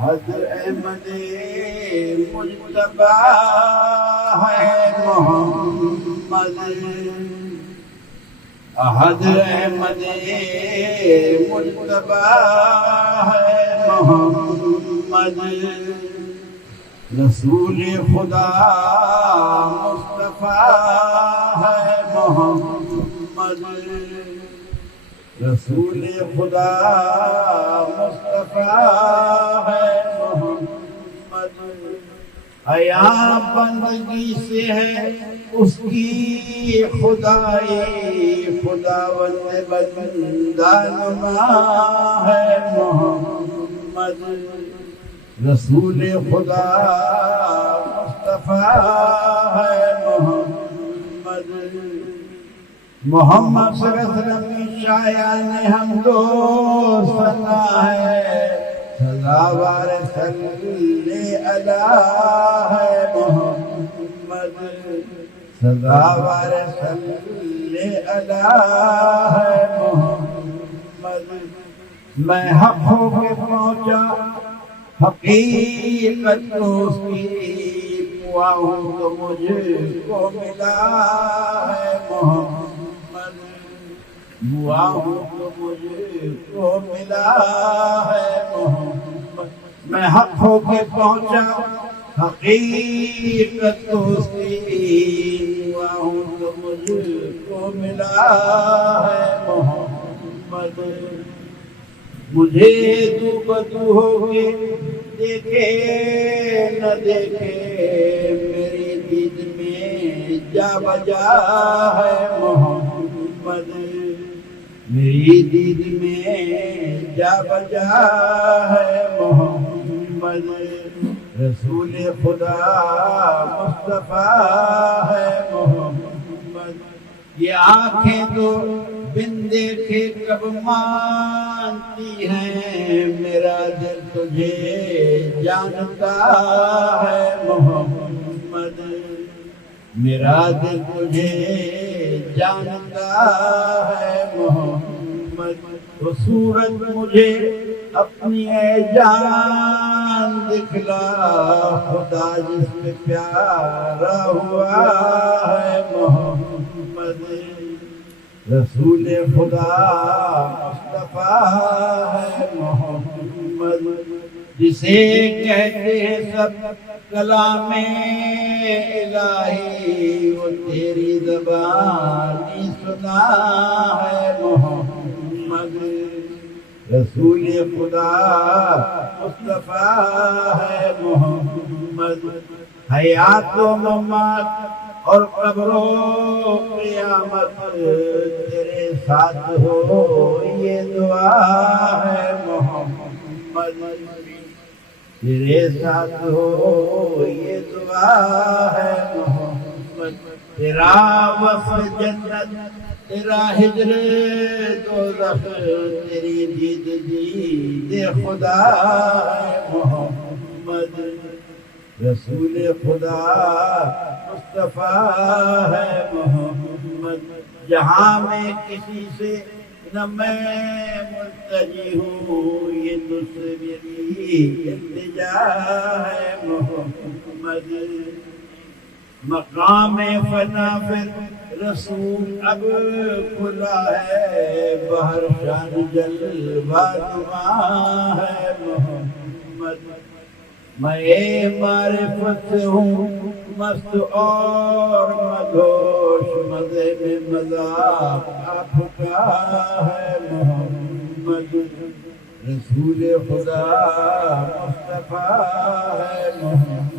حضر احمد مجتبی ہے محمد، حضر احمد مجتبی ہے محمد، رسول خدا مصطفیٰ ہے محمد، رسول خدا مصطفیٰ ہے محمد، حیا بندگی سے ہے اس کی خدائی، خداوند بندہ نما ہے محمد، رسول خدا مصطفیٰ ہے محمد، محمد صلی اللہ علیہ وسلم کی شایان حمد و ثنا ہے، سزاوار صلی اللہ ہے محمد، سزاوار صلی اللہ ہے محمد، میں حق ہو کے پہنچا حقیقت تو اس کی، ہوا ہوں تو مجھ کو ملا ہے محمد، ہوا ہوں تو مجھ کو ملا ہے محمد، میں حق ہو کے پہنچا حقیقت تو اس کی، ہوا ہوں تو مجھ کو ملا ہے محمد، مجھے تو بدو ہو کے دیکھے نہ دیکھے میری دید میں جا بجا ہے محمد، میری دید میں جا بجا ہے محمد، رسول خدا مصطفیٰ ہے محمد، یہ آنکھیں تو بن دیکھے کب مانتی ہیں، میرا دل تجھے جانتا ہے محمد، میرا دل تجھے جانتا ہے محمد، تو صورت مجھے اپنی اے جان دکھلا، خدا جس پہ پیارا ہوا ہے محمد، رسول خدا مصطفیٰ ہے محمد، جسے کہتے ہیں سب کلام الہی، وہ تیری زبانی سنا ہے محمد، رسول خدا مصطفیٰ ہے محمد، حیات و ممات اور قبر و قیامت تیرے ساتھ ہو یہ دعا ہے محمد، تیرے ساتھ ہو یہ دعا ہے محمد، تیرا وصل جنت تیرا ہجر دوزخ، تیری دید دید خدا ہے محمد، رسول خدا مصطفیٰ ہے محمد، جہاں میں کسی سے نہ میں ملتجی ہوں، یہ تجھ سے میری التجا ہے محمد، مقام فنا پھر رسول اب کھلا ہے، بہر شان جلوہ نما ہے محمد، میں معرفت ہوں مست اور مدہوش، مزے میں مذاق آپ کا ہے محمد، رسول خدا مصطفیٰ ہے محمد،